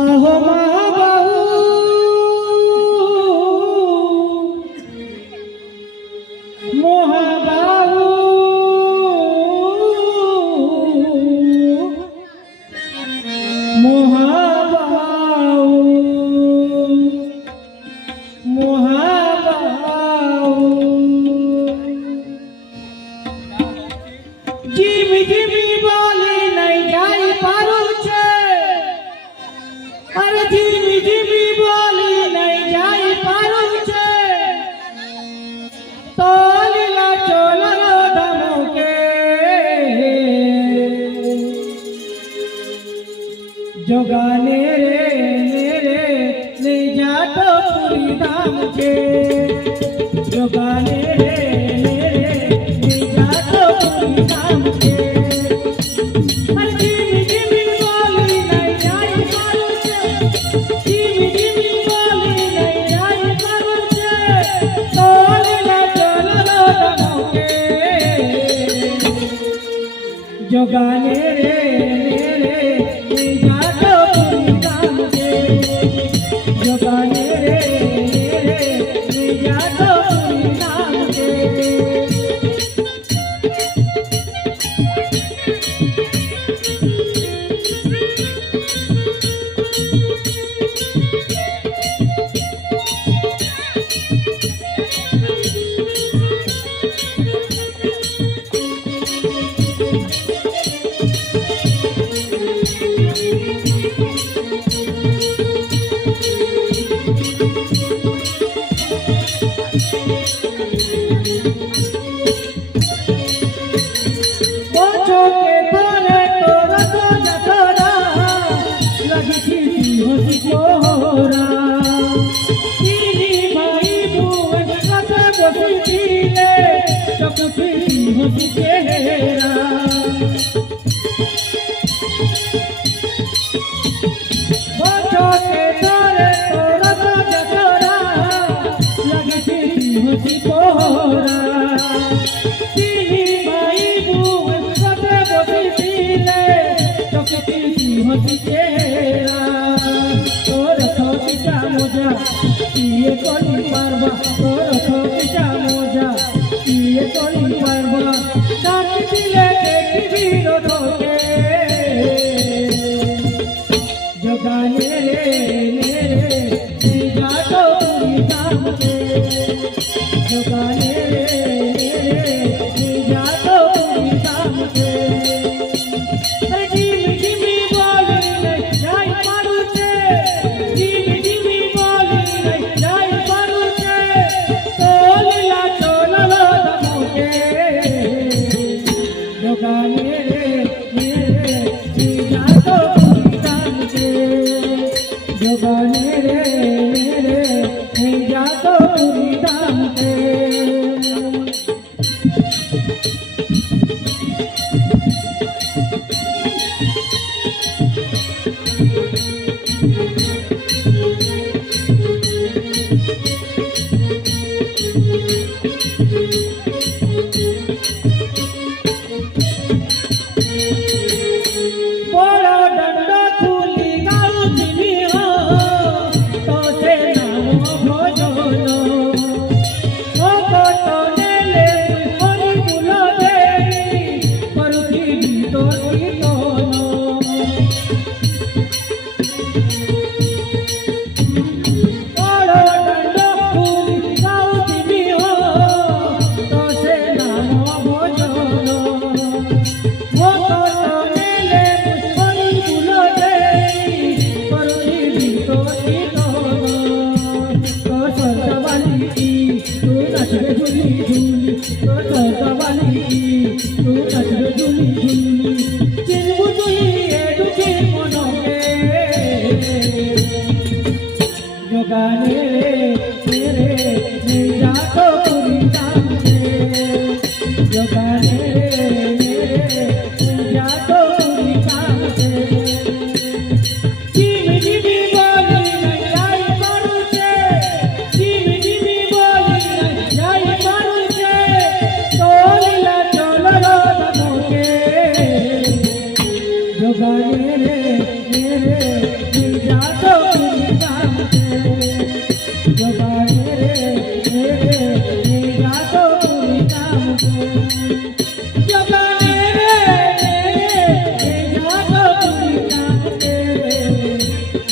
आहो महाबाहू महाबाहू महाबाहू महाबाहू जीवी जीवी बोली नहीं जाई पारू छे अरे जीवी जीवी बोली नहीं जाई पारू छे तो लीला चोला धमुके जोगाने रे ले जा तो पूरी दाम के जोगाने रे ले जा तो पूरी दाम के अरे जीवी जीवी बोली नहीं जाई पारू छे जीवी जीवी बोली नहीं जाई पारू छे तो लीला चोला धमुके जोगाने रे ले जा तो पूरी दाम के जोगाने रे ले जा तो पूरी दाम के ये कोली पारबा तोर छोटा मोजा ये कोली पारबा डाक दिले देखी बीरो धोके जोगाने रे जा तो पूरी दाम के जोगाने रे जा तो पूरी दाम के जीवी जीवी बोली नहीं जाई पारू छे जीवी जीवी बोली नहीं जाई पारू छे तो लीला चोला धमुके जोगाने रे जा तो पूरी दाम के जोगाने रे जा तो पूरी दाम के जोगाने रे जा तो पूरी दाम के जोगाने रे जा तो पूरी दाम के जीवी जीवी बोली नहीं जाई पारू छे जीवी जीवी बोली नहीं जाई पारू छे तो लीला चोला धमुके जोगाने रे जा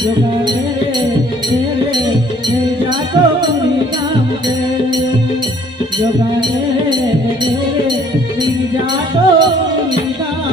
जोगाने रे नहीं जा तो पूरी नाम दे जोगाने रे नहीं जा तो पूरी नाम